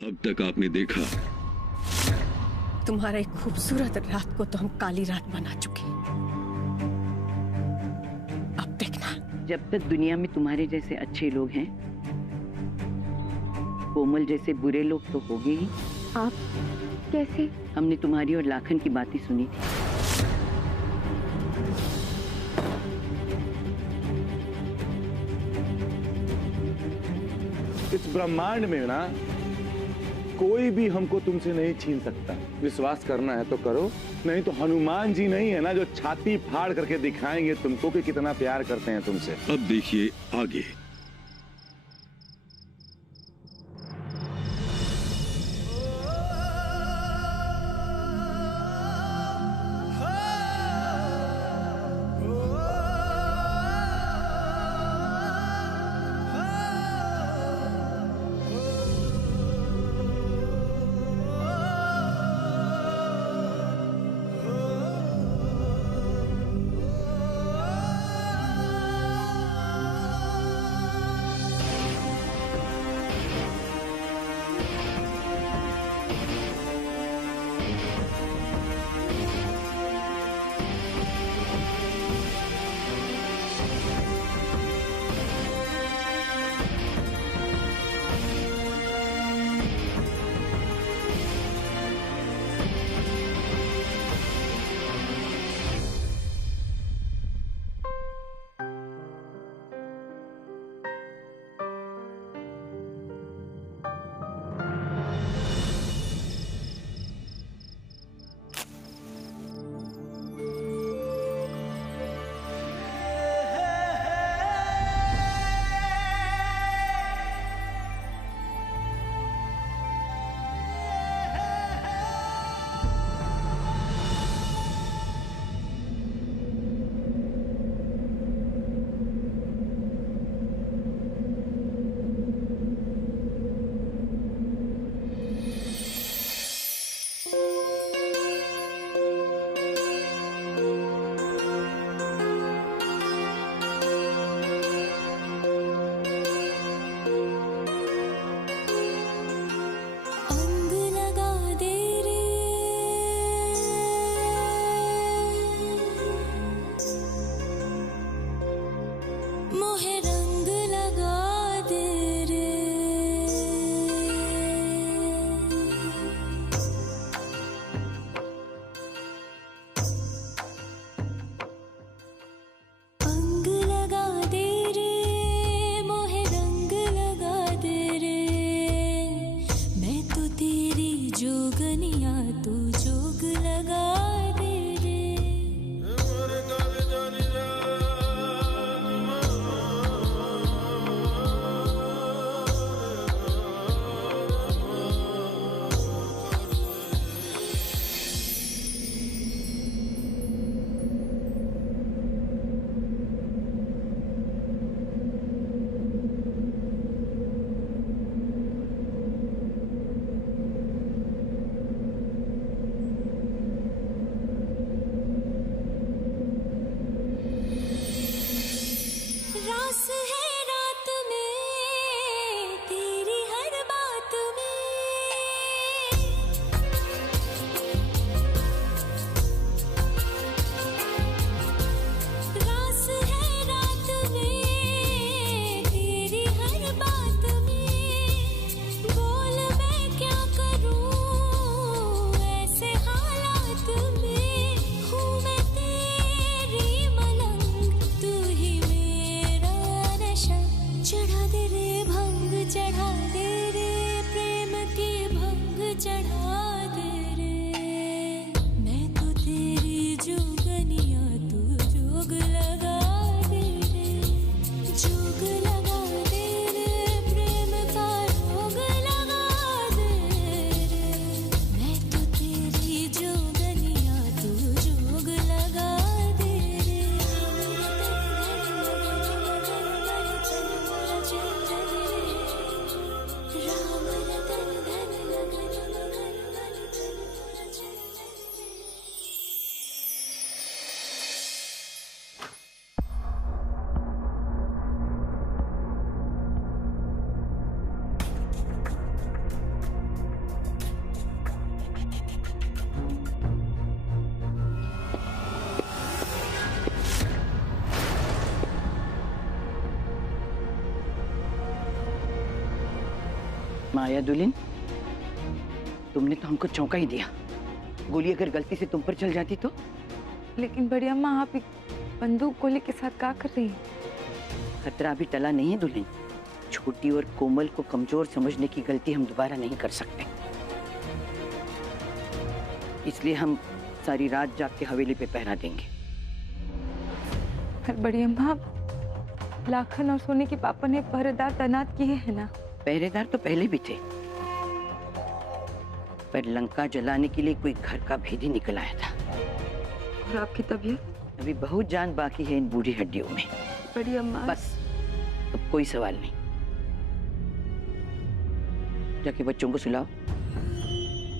अब तक आपने देखा, तुम्हारा एक खूबसूरत रात को तो हम काली रात बना चुके। अब देखना। जब तक दुनिया में तुम्हारे जैसे अच्छे लोग हैं, कोमल जैसे बुरे लोग तो होंगे ही। आप कैसे? हमने तुम्हारी और लाखन की बातें सुनी थी। इस ब्रह्मांड में ना कोई भी हमको तुमसे नहीं छीन सकता। विश्वास करना है तो करो, नहीं तो हनुमान जी नहीं है ना जो छाती फाड़ करके दिखाएंगे तुमको कि कितना प्यार करते हैं तुमसे। अब देखिए आगे। माया दुल्हन, तुमने तो हमको चौंका ही दिया। गोली अगर गलती से तुम पर चल जाती तो? लेकिन बड़ी अम्मा, आप एक बंदूक गोली के साथ क्या कर रही हैं? खतरा अभी टला नहीं है दुल्हन। छोटी और कोमल को कमजोर समझने की गलती हम दोबारा नहीं कर सकते। इसलिए हम सारी रात जाग के हवेली पे पहरा देंगे। पर बड़ी अम्मा, लाखन और सोने के पापा ने पहरेदार तैनात किए हैं ना? पहरेदार तो पहले भी थे, पर लंका जलाने के लिए कोई घर का भेदी निकल आया था। और आपकी तबीयत? अभी बहुत जान बाकी है इन बूढ़ी हड्डियों में। बड़ी अम्मा, बस अब कोई सवाल नहीं। जाके बच्चों को सुलाओ,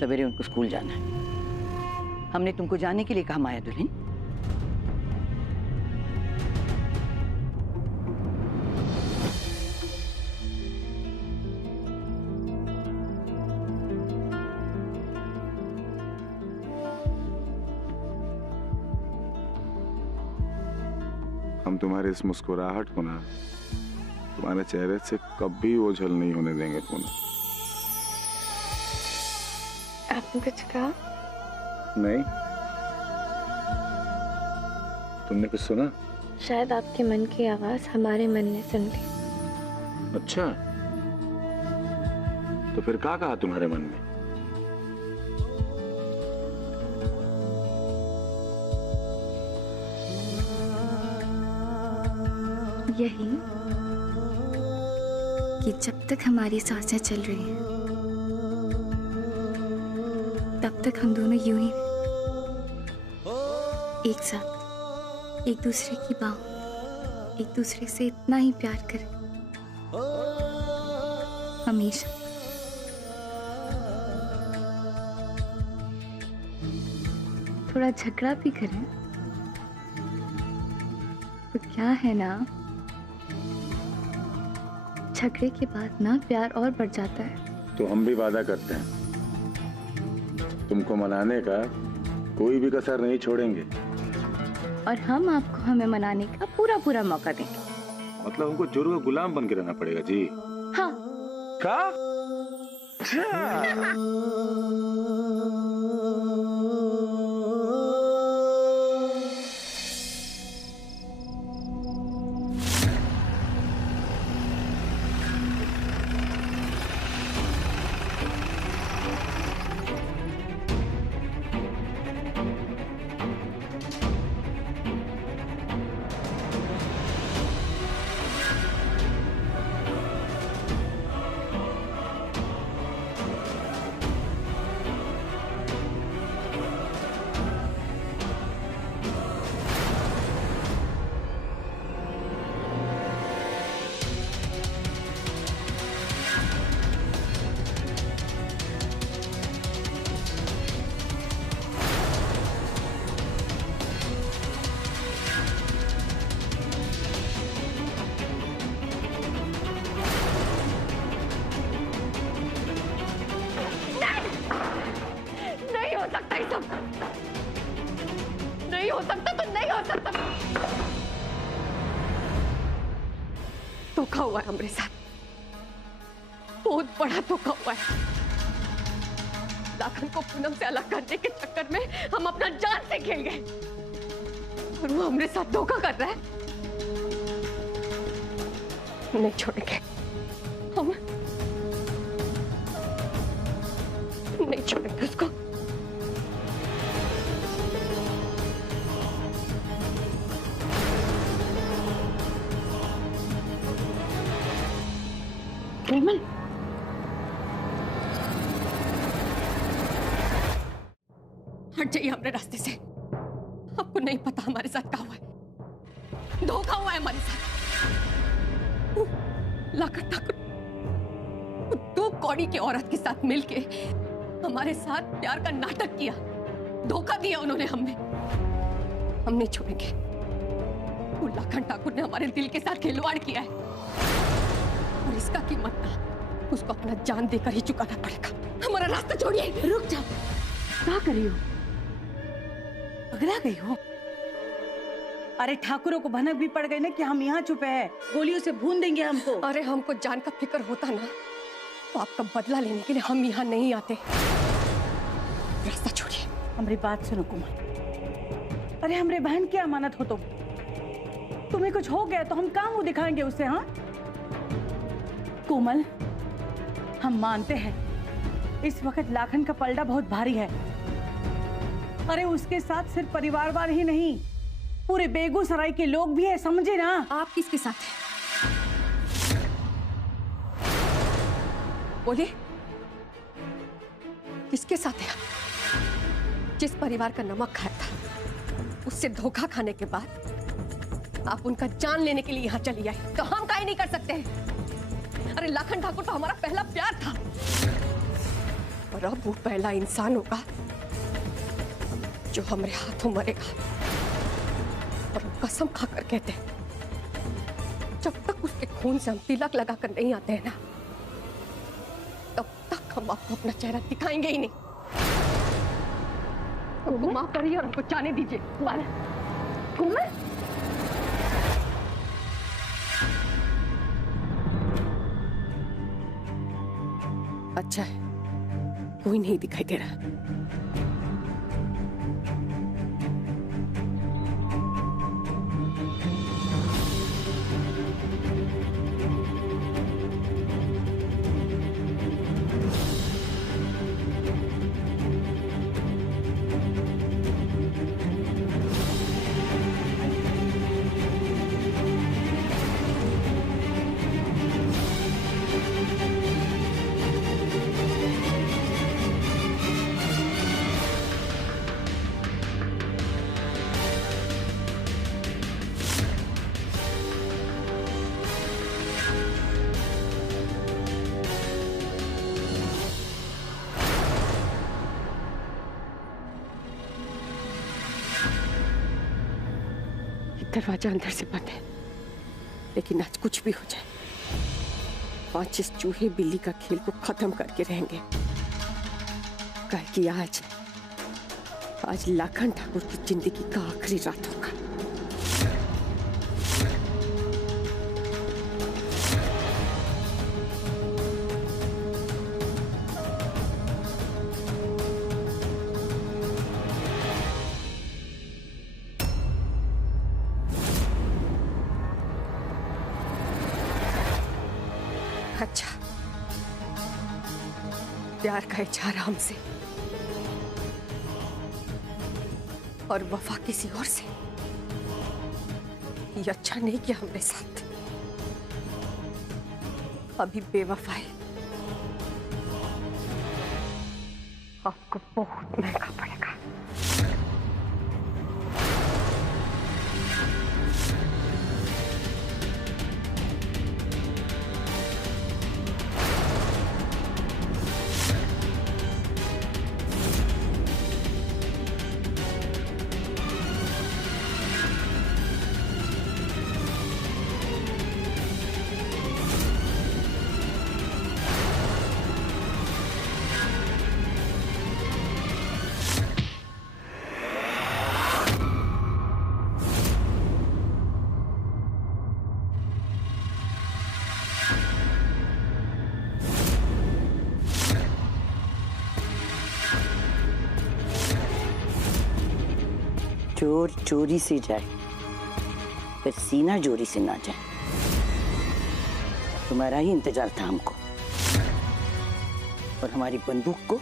सवेरे उनको स्कूल जाना है। हमने तुमको जाने के लिए कहा माया दुल्हन। हम तुम्हारे इस मुस्कुराहट को ना तुम्हारे चेहरे से कभी ओझल नहीं होने देंगे पूनम। आपने कुछ कहा? नहीं, तुमने कुछ सुना? शायद आपके मन की आवाज हमारे मन ने सुन ली। अच्छा, तो फिर क्या कहा तुम्हारे मन में? यही कि जब तक हमारी सांसें चल रही हैं, तब तक हम दोनों यूं ही एक साथ, एक दूसरे की बाहों, एक दूसरे से इतना ही प्यार करें, हमेशा। थोड़ा झगड़ा भी करें तो क्या है ना, झगड़े के बाद ना प्यार और बढ़ जाता है। तो हम भी वादा करते हैं, तुमको मनाने का कोई भी कसर नहीं छोड़ेंगे। और हम आपको हमें मनाने का पूरा पूरा मौका देंगे। मतलब हमको जोरू का गुलाम बन के रहना पड़ेगा जी? हाँ। का? नहीं हो सकता तो नहीं हो सकता। धोखा हुआ है हमारे साथ, बहुत बड़ा धोखा हुआ है। लाखन को पूनम से अलग करने के चक्कर में हम अपना जान से खेल गए और वो हमारे साथ धोखा कर रहा है। नहीं छोड़ेंगे हम, नहीं छोड़ेंगे उसको। कोमल, हट जाइए हमारे रास्ते से। आपको नहीं पता हमारे साथ क्या हुआ है, धोखा हुआ है हमारे साथ। लाखन ठाकुर दो कौड़ी की औरत के साथ मिलके हमारे साथ प्यार का नाटक किया, धोखा दिया उन्होंने हमें। हम नहीं छोड़ेंगे। वो लाखन ठाकुर ने हमारे दिल के साथ खिलवाड़ किया है और इसका कीमत ना उसको अपना जान देकर ही चुकाना पड़ेगा। हमारा रास्ता छोड़िए। रुक जाओ, क्या कर रही हो? पगला गई हो? अरे ठाकुरों को भनक भी पड़ गई ना कि हम यहाँ छुपे हैं, गोलियों से भून देंगे हमको। अरे हमको जान का फिक्र होता ना तो आपका बदला लेने के लिए हम यहाँ नहीं आते। रास्ता छोड़िए। हमारी बात सुनो कोमल। अरे हमारे बहन की अमानत हो तुम। तुम्हें कुछ हो गया तो हम कहाँ मुंह दिखाएंगे उससे? हाँ कोमल, हम मानते हैं इस वक्त लाखन का पलड़ा बहुत भारी है। अरे उसके साथ सिर्फ परिवार वाले ही नहीं, पूरे बेगूसराय के लोग भी है, समझे ना? आप किसके साथ हैं? बोलिए, किसके साथ है आप? जिस परिवार का नमक खाया था, उससे धोखा खाने के बाद आप उनका जान लेने के लिए यहाँ चली आई, तो हम काहे नहीं कर सकते हैं? अरे लाखन ठाकुर तो हमारा पहला प्यार था, और अब वो पहला इंसान होगा जो हमारे हाथों मरेगा। और हम कसम खाकर कहते हैं, जब तक उसके खून से हम तिलक लगाकर नहीं आते हैं ना, तब तक हम आपको अपना चेहरा दिखाएंगे ही नहीं। हमको माफ करिए और हमको जाने दीजिए। कोमल, अच्छा है, कोई नहीं दिखाई दे रहा। दरवाजा अंदर से बंद है, लेकिन आज कुछ भी हो जाए, आज इस चूहे बिल्ली का खेल को खत्म करके रहेंगे। काहे कि आज लाखन ठाकुर की जिंदगी का आखिरी रात होगा। अच्छा, प्यार का इजहार हमसे और वफा किसी और से, ये अच्छा नहीं किया हमने साथ। अभी बेवफाई आपको बहुत महंगा पड़ेगा। चोर चोरी से जाए, पर सीना जोरी से ना जाए। तुम्हारा ही इंतजार था हमको, और हमारी बंदूक को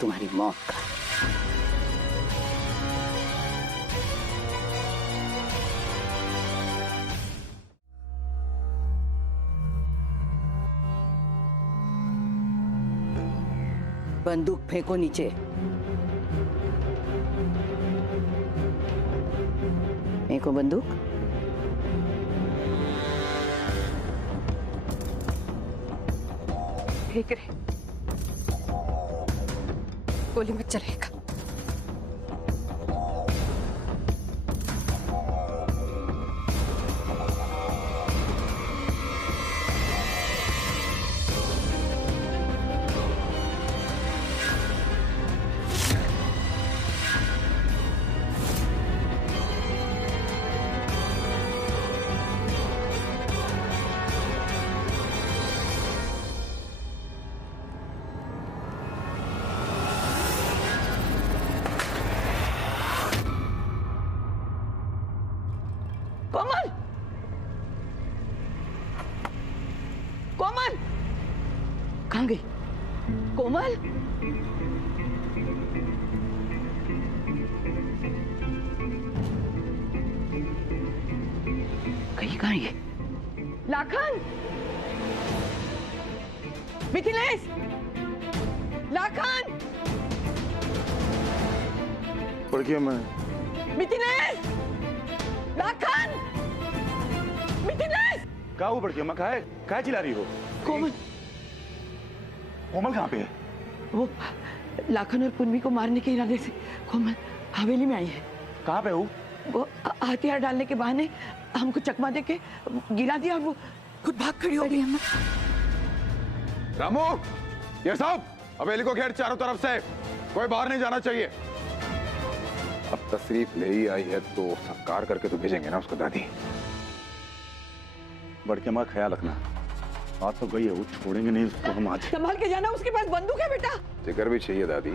तुम्हारी मौत का। बंदूक फेंको नीचे। फेंको बंदूक। फेंक रहे, गोली मत चलेगा। कोमल, कहीं कहाँ ये? लाखन, मिथिलेश, लाखन, बड़किया मैं मिथिलेश, लाखन, मिथिलेश। कहा वो बड़किया मैं कहा चिल्ला रही हो? कोमल, कोमल कहाँ पे है? वो लाखन और पुन्नी को मारने के इरादे से कोमल हवेली में आई है। कहाँ पे हो? वो हथियार डालने के बहाने हमको चकमा दे के गिरा दिया और वो खुद भाग खड़ी हो गई। रामू, ये सब हवेली को घेर चारों तरफ से, कोई बाहर नहीं जाना चाहिए। अब तशरीफ ले ही आई है तो संस्कार करके तो भेजेंगे ना उसको दादी। बड़के माँ ख्याल रखना, बात तो गई है, वो छोड़ेंगे नहीं उसको हम आज। संभाल के जाना, उसके पास बंदूक है बेटा। फिक्र भी चाहिए दादी,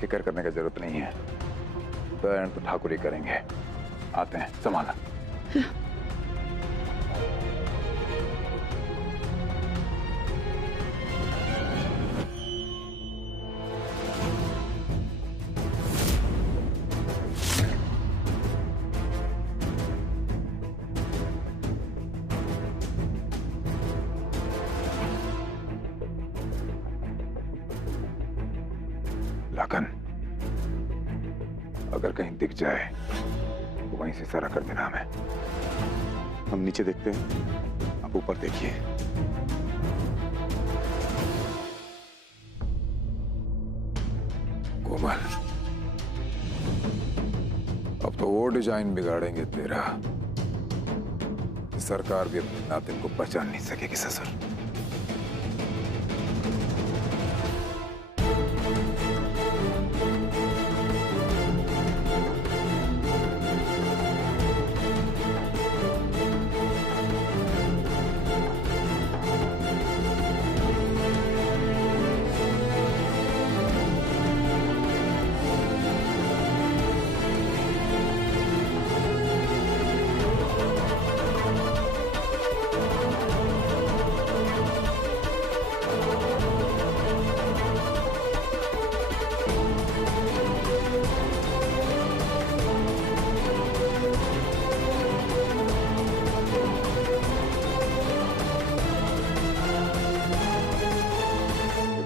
फिक्र करने की जरूरत नहीं है, तो ठाकुर ही करेंगे। आते हैं, संभाला। लाखन, अगर कहीं दिख जाए तो वहीं से इशारा कर देना हमें। हम नीचे देखते हैं, आप ऊपर देखिए। कोमल, अब तो वो डिजाइन बिगाड़ेंगे तेरा, सरकार भी अपने नातिन को पहचान नहीं सकेगी ससुर।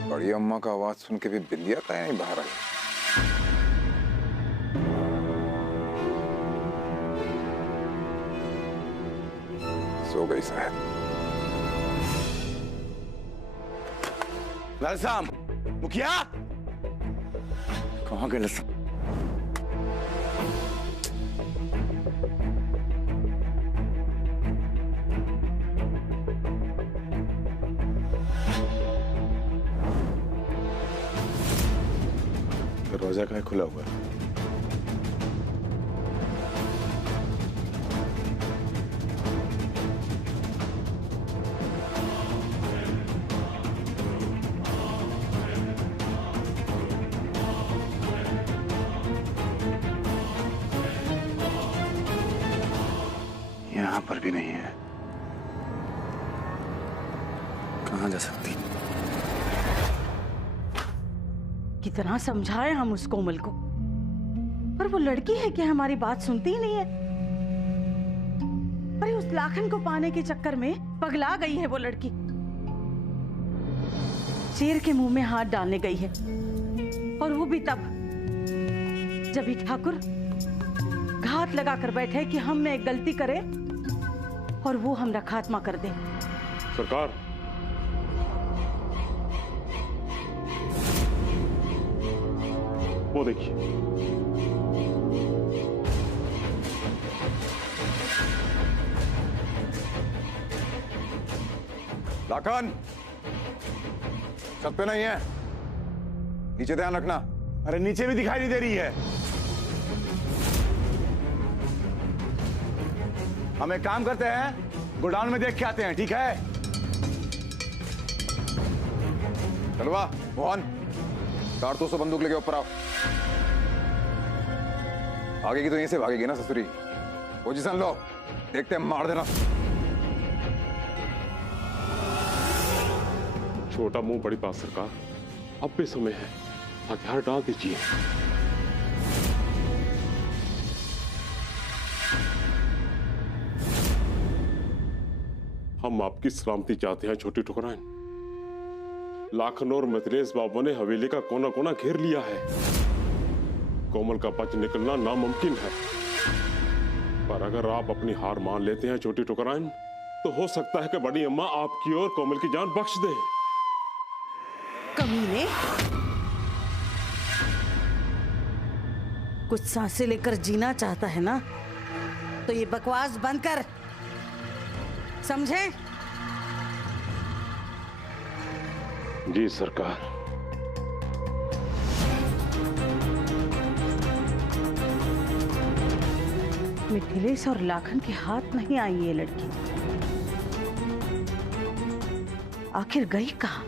बड़ी अम्मा का आवाज सुन के भी बिंदिया का नहीं बाहर आई। सो गई शायद। ललसाम, मुखिया कहाँ गए ललसाम? दरवाजा का खुला हुआ है। यहाँ पर भी नहीं है। कहाँ जा सकती? कितना समझाए हम उस कोमल को, पर वो लड़की है कि हमारी बात सुनती ही नहीं है। अरे उस लाखन को पाने के चक्कर में पगला गई है वो लड़की। शेर के मुंह में हाथ डालने गई है, और वो भी तब जब ही ठाकुर घात लगा कर बैठे कि हम में एक गलती करे और वो हमरा खात्मा कर दे। सरकार, वो देखिए। लाखन, छत पे नहीं है, नीचे ध्यान रखना। अरे नीचे भी दिखाई नहीं दे रही है। हम एक काम करते हैं, गोडाउन में देख के आते हैं, ठीक है? चलवा, मोहन, कारतूस से बंदूक लेके ऊपर आओ। भागेगी तो यहीं से भागेगी ना ससुरी। पोजीशन लो, देखते हैं, मार देना। छोटा मुंह बड़ी बात सरकार, अब भी समय है, हथियार डाल दीजिए। हम आपकी सलामती चाहते हैं छोटी ठुकराइन। लाखन और मिथिलेश बाबू ने हवेली का कोना कोना घेर लिया है। कोमल का बच निकलना नामुमकिन है, पर अगर आप अपनी हार मान लेते हैं छोटी ठुकराइन, तो हो सकता है कि बड़ी अम्मा आपकी और कोमल की जान बख्श दे। कमीने, कुछ सांसें लेकर जीना चाहता है ना, तो ये बकवास बंद कर, समझे? जी सरकार। मिथिलेश और लाखन के हाथ नहीं आई ये लड़की, आखिर गई कहाँ?